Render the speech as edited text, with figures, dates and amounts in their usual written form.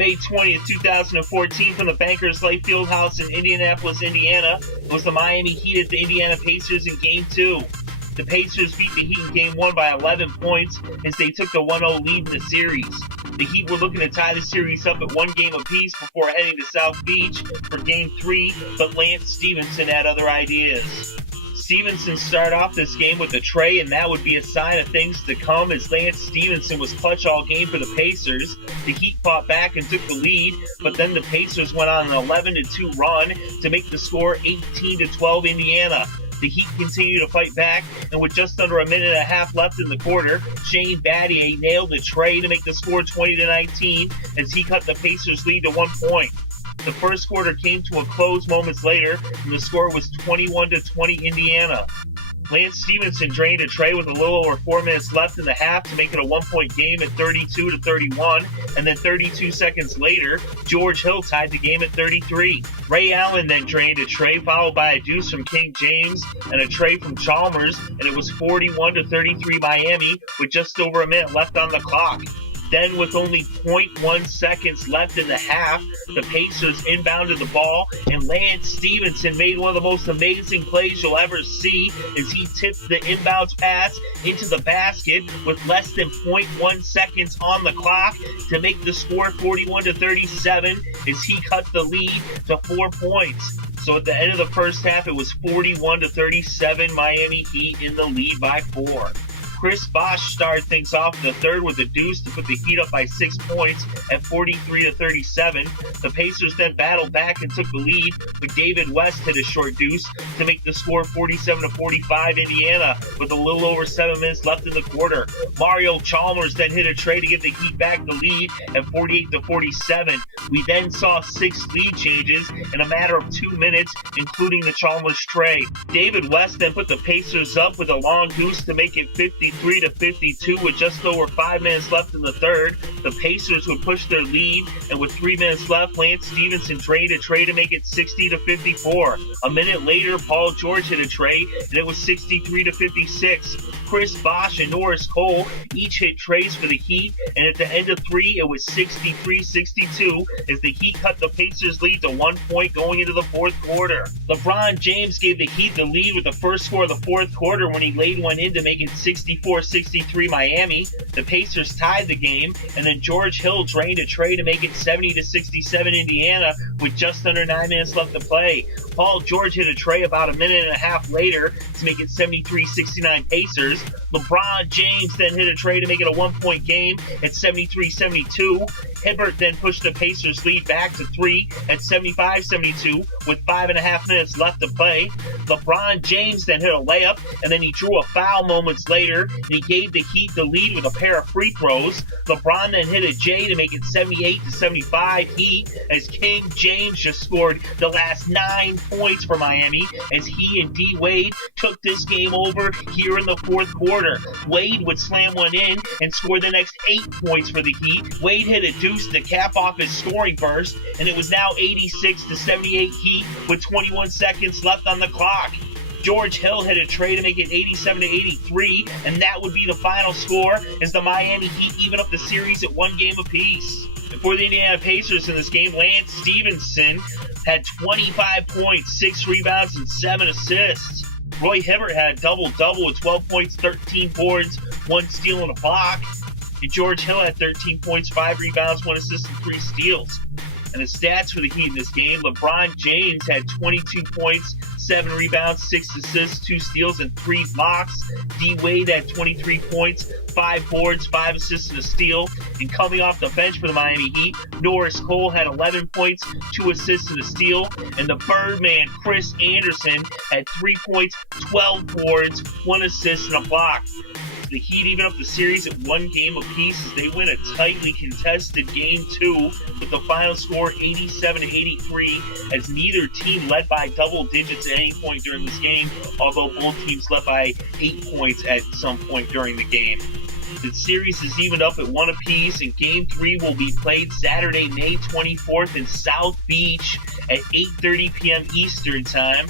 May 20th, 2014, from the Bankers Life Fieldhouse in Indianapolis, Indiana, it was the Miami Heat at the Indiana Pacers in Game 2. The Pacers beat the Heat in Game 1 by 11 points as they took the 1-0 lead in the series. The Heat were looking to tie the series up at one game apiece before heading to South Beach for Game 3, but Lance Stephenson had other ideas. Stephenson started off this game with a tray, and that would be a sign of things to come as Lance Stephenson was clutch all game for the Pacers. The Heat fought back and took the lead, but then the Pacers went on an 11-2 run to make the score 18-12 Indiana. The Heat continued to fight back, and with just under a minute and a half left in the quarter, Shane Battier nailed the tray to make the score 20-19 as he cut the Pacers' lead to 1 point. The first quarter came to a close moments later, and the score was 21-20 Indiana. Lance Stephenson drained a tray with a little over 4 minutes left in the half to make it a 1-point game at 32-31, and then 32 seconds later, George Hill tied the game at 33. Ray Allen then drained a tray, followed by a deuce from King James and a tray from Chalmers, and it was 41-33 Miami with just over a minute left on the clock. Then, with only 0.1 seconds left in the half, the Pacers inbounded the ball, and Lance Stephenson made one of the most amazing plays you'll ever see as he tipped the inbounds pass into the basket with less than 0.1 seconds on the clock to make the score 41-37 as he cut the lead to 4 points. So at the end of the first half, it was 41-37, Miami Heat in the lead by 4. Chris Bosh started things off in the third with a deuce to put the Heat up by 6 points at 43-37. The Pacers then battled back and took the lead, but David West hit a short deuce to make the score 47-45 Indiana with a little over 7 minutes left in the quarter. Mario Chalmers then hit a tray to give the Heat back the lead at 48-47. We then saw 6 lead changes in a matter of 2 minutes, including the Chalmers tray. David West then put the Pacers up with a long deuce to make it 53-52 with just over 5 minutes left in the third. The Pacers would push their lead, and with 3 minutes left, Lance Stephenson drained a tray to make it 60-54. A minute later, Paul George hit a tray, and it was 63-56. Chris Bosh and Norris Cole each hit trays for the Heat, and at the end of 3, it was 63-62 as the Heat cut the Pacers' lead to 1 point going into the fourth quarter. LeBron James gave the Heat the lead with the first score of the fourth quarter when he laid one in to make it 64-63 Miami. The Pacers tied the game, and then George Hill drained a tray to make it 70-67 Indiana with just under 9 minutes left to play. Paul George hit a tray about a minute and a half later to make it 73-69 Pacers. LeBron James then hit a tray to make it a 1-point game at 73-72. Hibbert then pushed the Pacers' lead back to 3 at 75-72 with 5.5 minutes left to play. LeBron James then hit a layup, and then he drew a foul moments later, and he gave the Heat the lead with a pair of free throws. LeBron then hit a J to make it 78-75 Heat as King James just scored the last 9 points for Miami as he and D. Wade took this game over here in the fourth quarter. Wade would slam one in and score the next 8 points for the Heat. Wade hit a deuce to cap off his scoring burst, and it was now 86-78 Heat with 21 seconds left on the clock. George Hill hit a tray to make it 87-83, and that would be the final score as the Miami Heat even up the series at 1 game apiece. For the Indiana Pacers in this game, Lance Stephenson had 25 points, 6 rebounds, and 7 assists. Roy Hibbert had a double-double with 12 points, 13 boards, 1 steal, and a block. And George Hill had 13 points, 5 rebounds, 1 assist, and 3 steals. And the stats for the Heat in this game, LeBron James had 22 points, 7 rebounds, 6 assists, 2 steals, and 3 blocks. D. Wade had 23 points, 5 boards, 5 assists, and a steal. And coming off the bench for the Miami Heat, Norris Cole had 11 points, 2 assists, and a steal. And the Birdman, Chris Anderson, had 3 points, 12 boards, 1 assist, and a block. The Heat even up the series at 1 game apiece as they win a tightly contested Game 2 with the final score 87-83 as neither team led by double digits at any point during this game, although both teams led by 8 points at some point during the game. The series is evened up at 1 apiece, and Game 3 will be played Saturday, May 24th in South Beach at 8:30 p.m. Eastern Time.